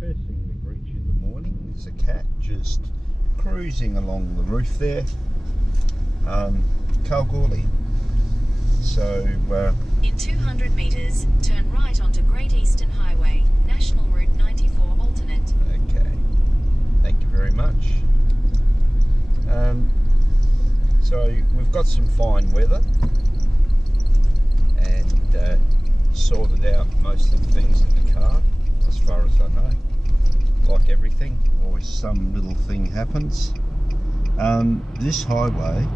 First thing we greet you in the morning, there's a cat just cruising along the roof there. Kalgoorlie. So in 200 metres, turn right onto Great Eastern Highway, National Route 94 alternate. okay, thank you very much. So we've got some fine weather and sorted out most of the things in the car as far as I know. Like everything, always some little thing happens. This highway,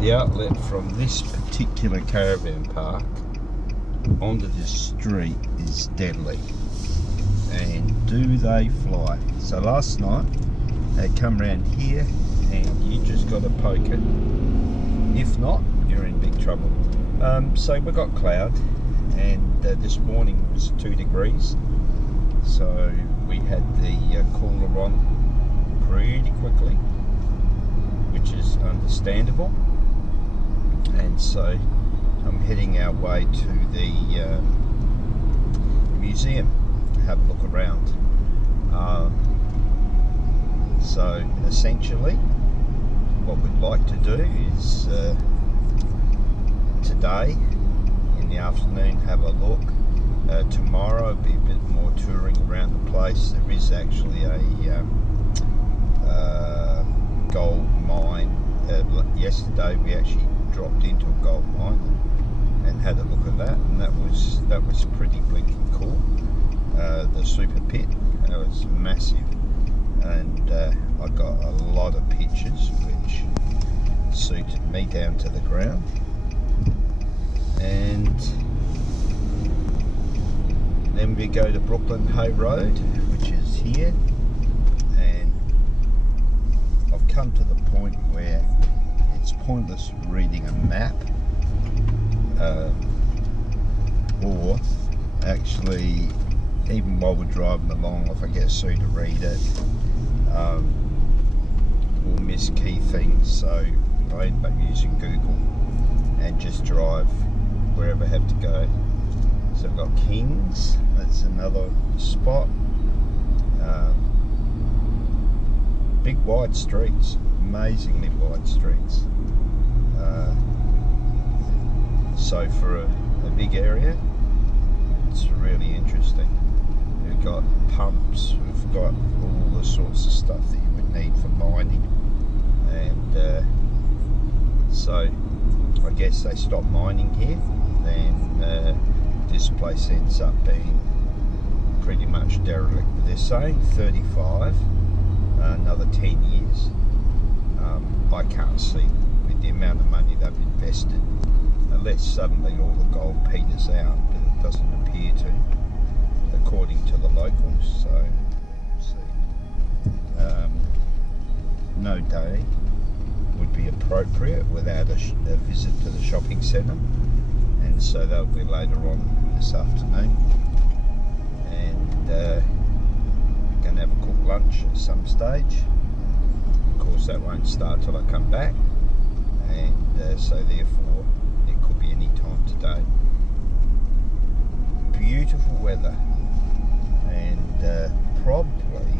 the outlet from this particular caravan park onto this street is deadly, and do they fly. So last night they come around here and you just got to poke it. If not, you're in big trouble. So we got cloud, and this morning was 2 degrees, so we had the cooler on pretty quickly, which is understandable. And so I'm heading our way to the museum to have a look around. So essentially what we'd like to do is today in the afternoon have a look. Tomorrow be a bit more touring around the place. There is actually a gold mine. Yesterday we actually dropped into a gold mine and had a look at that, and that was pretty blinking cool. The super pit, that was massive, and I got a lot of pictures which suited me down to the ground. And then we go to Brooklyn Hay Road, which is here, and I've come to the point where it's pointless reading a map, or actually even while we're driving along, if I get Sue to read it, we'll miss key things. So I end up using Google and just drive wherever I have to go. So I've got Kings, that's another spot. Big wide streets, amazingly wide streets. So for a big area, it's really interesting. We've got pumps, we've got all the sorts of stuff that you would need for mining, and so I guess they stop mining here, then this place ends up being pretty much derelict. They're saying 35, another 10 years. I can't see, with the amount of money they've invested, unless suddenly all the gold peters out, but it doesn't appear to, according to the locals. So, no day would be appropriate without a visit to the shopping centre, and so that'll be later on this afternoon. And going to have a cooked lunch at some stage. Of course that won't start till I come back, and so therefore it could be any time today. Beautiful weather, and probably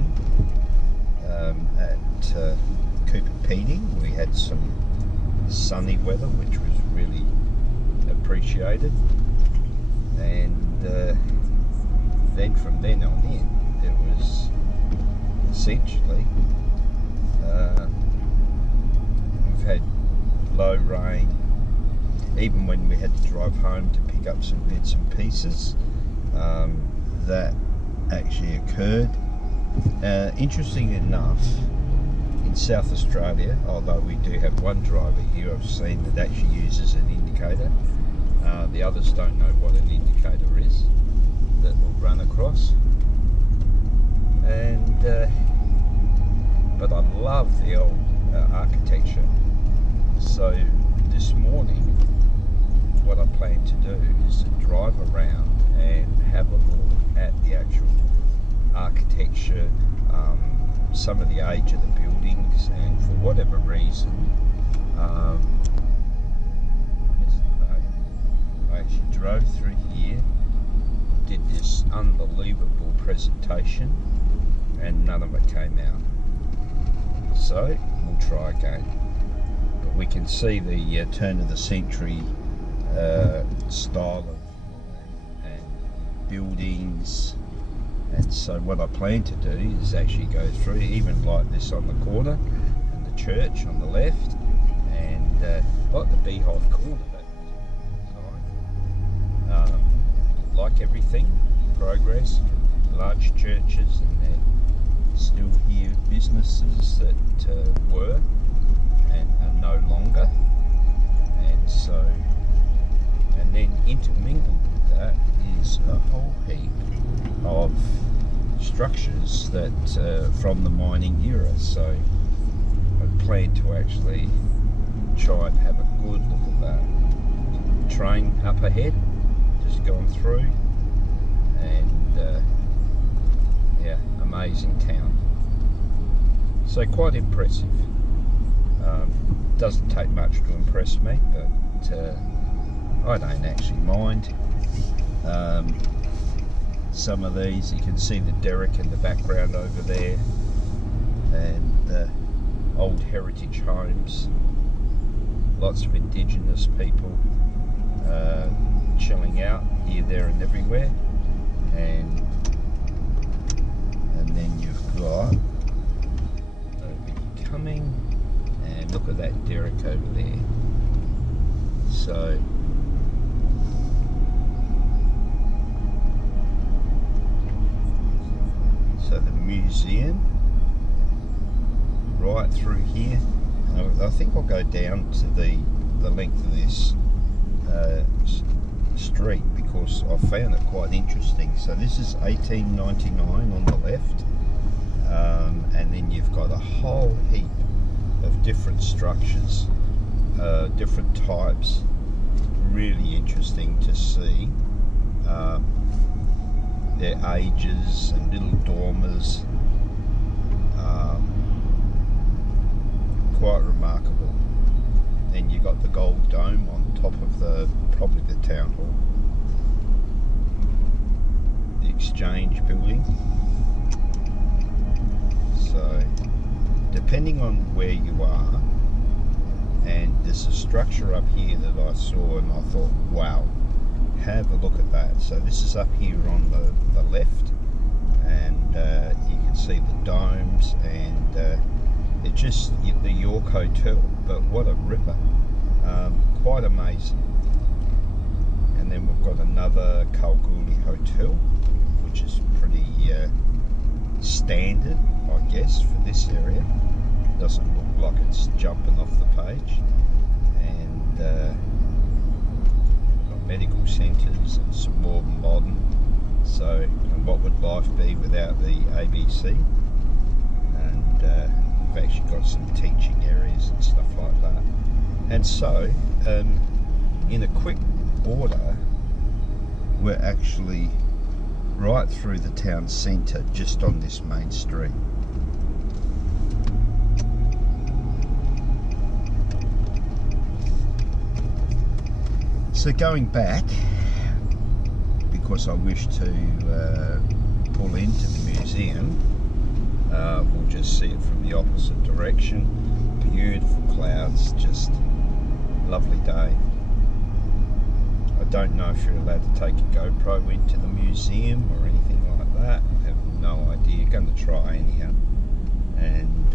at Cooper Peating we had some sunny weather, which was really appreciated, and then from then on in it was essentially we've had low rain, even when we had to drive home to pick up some bits and pieces. That actually occurred. Interesting enough, in South Australia, although we do have one driver here I've seen that actually uses an indicator, the others don't know what an indicator is that will run across. And but I love the old architecture. So this morning what I plan to do is to drive around and have a look at the actual architecture, some of the age of the buildings, and for whatever reason yesterday I actually drove through here did this unbelievable presentation and none of it came out. So we'll try again. But we can see the turn of the century style of and buildings. And so what I plan to do is actually go through, even like this on the corner, and the church on the left, and like the beehive corner that side. Like everything, progress, large churches, and they're still here businesses that were and are no longer. And so, and then intermingled with that is a whole heap of structures that from the mining era. So I plan to actually try and have a good look at that. Train up ahead, just gone through, and yeah, amazing town. So quite impressive. Doesn't take much to impress me, but I don't actually mind. Some of these, you can see the derrick in the background over there, and old heritage homes, lots of indigenous people chilling out here, there and everywhere. And then you've got coming, and look at that derrick over there. So the museum right through here. I think I'll go down to the length of this street because I found it quite interesting. So this is 1899 on the left, and then you've got a whole heap of different structures, different types. Really interesting to see their ages and little dormers. Quite remarkable. Then you got the gold dome on top of probably the town hall, the exchange building. So depending on where you are, and there's a structure up here that I saw and I thought, wow, have a look at that. So this is up here on the left, and you can see the domes, and it's just the York Hotel, but what a ripper. Quite amazing. And then we've got another Kalgoorlie Hotel, which is pretty standard, I guess, for this area. Doesn't look like it's jumping off the page. And got medical centres and some more modern. So, and what would life be without the ABC? And we've actually got some teaching areas and stuff like that. And so, in a quick order, we're actually right through the town centre, just on this main street. So going back, because I wish to pull into the museum, we'll just see it from the opposite direction. Beautiful clouds, just lovely day. I don't know if you're allowed to take a GoPro into the museum or anything like that. I have no idea. Going to try anyhow. And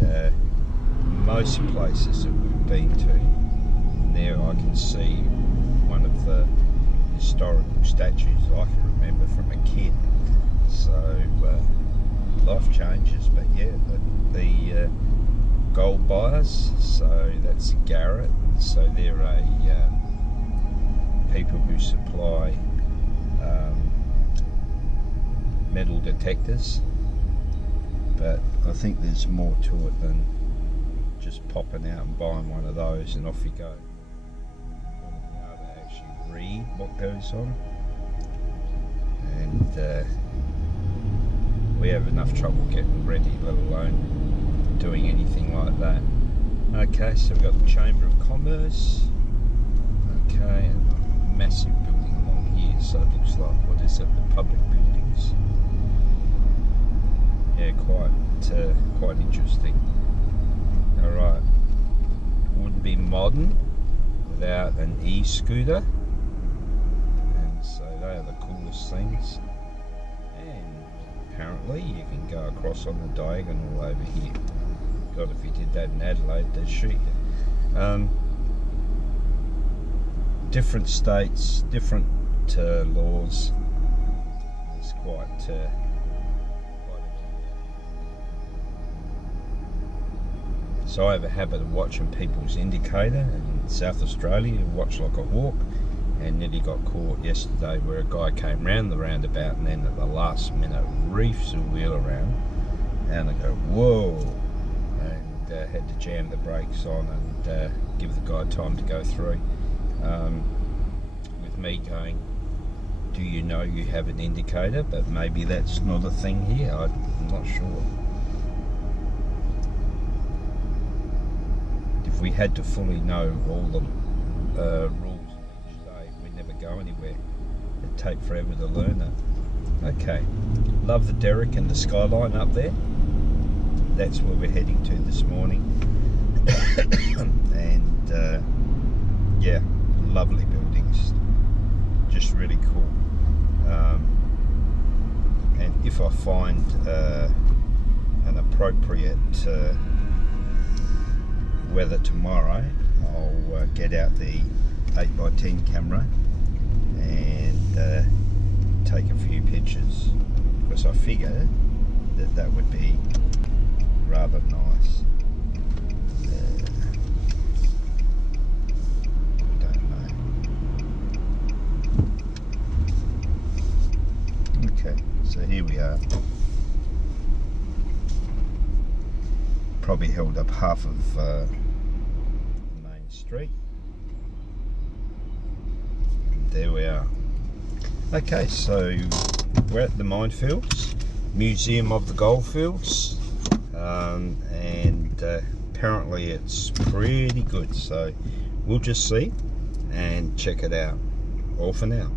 most places that we've been to, there I can see one of the historical statues I can remember from a kid. So life changes, but yeah, the gold buyers, so that's Garrett, so they're a people who supply metal detectors, but I think there's more to it than just popping out and buying one of those and off you go. You know, to actually read what goes on, and we have enough trouble getting ready, let alone doing anything like that. Okay, so we've got the Chamber of Commerce. Okay, and a massive building along here, so it looks like, what is it, the public buildings. Yeah, quite interesting. Alright, wouldn't be modern without an e-scooter, and so they are the coolest things. And apparently you can go across on the diagonal over here. God, if you did that in Adelaide, they'd shoot you. Different states, different laws. It's quite so I have a habit of watching people's indicator. In South Australia, watch like a hawk, and nearly got caught yesterday where a guy came round the roundabout and then at the last minute reefs a wheel around, and I go whoa, and had to jam the brakes on and give the guy time to go through. With me going, do you know you have an indicator? But maybe that's not a thing here, I'm not sure. If we had to fully know all the rules each day, we'd never go anywhere. It'd take forever to learn it. Okay, love the derrick and the skyline up there. That's where we're heading to this morning. And yeah, lovely buildings, just really cool. And if I find an appropriate weather tomorrow, I'll get out the 8x10 camera and take a few pictures, because I figure that would be rather nice. Okay, so here we are. Probably held up half of the main street. And there we are. Okay, so we're at the minefields, Museum of the Goldfields, and apparently it's pretty good. So we'll just see and check it out. All for now.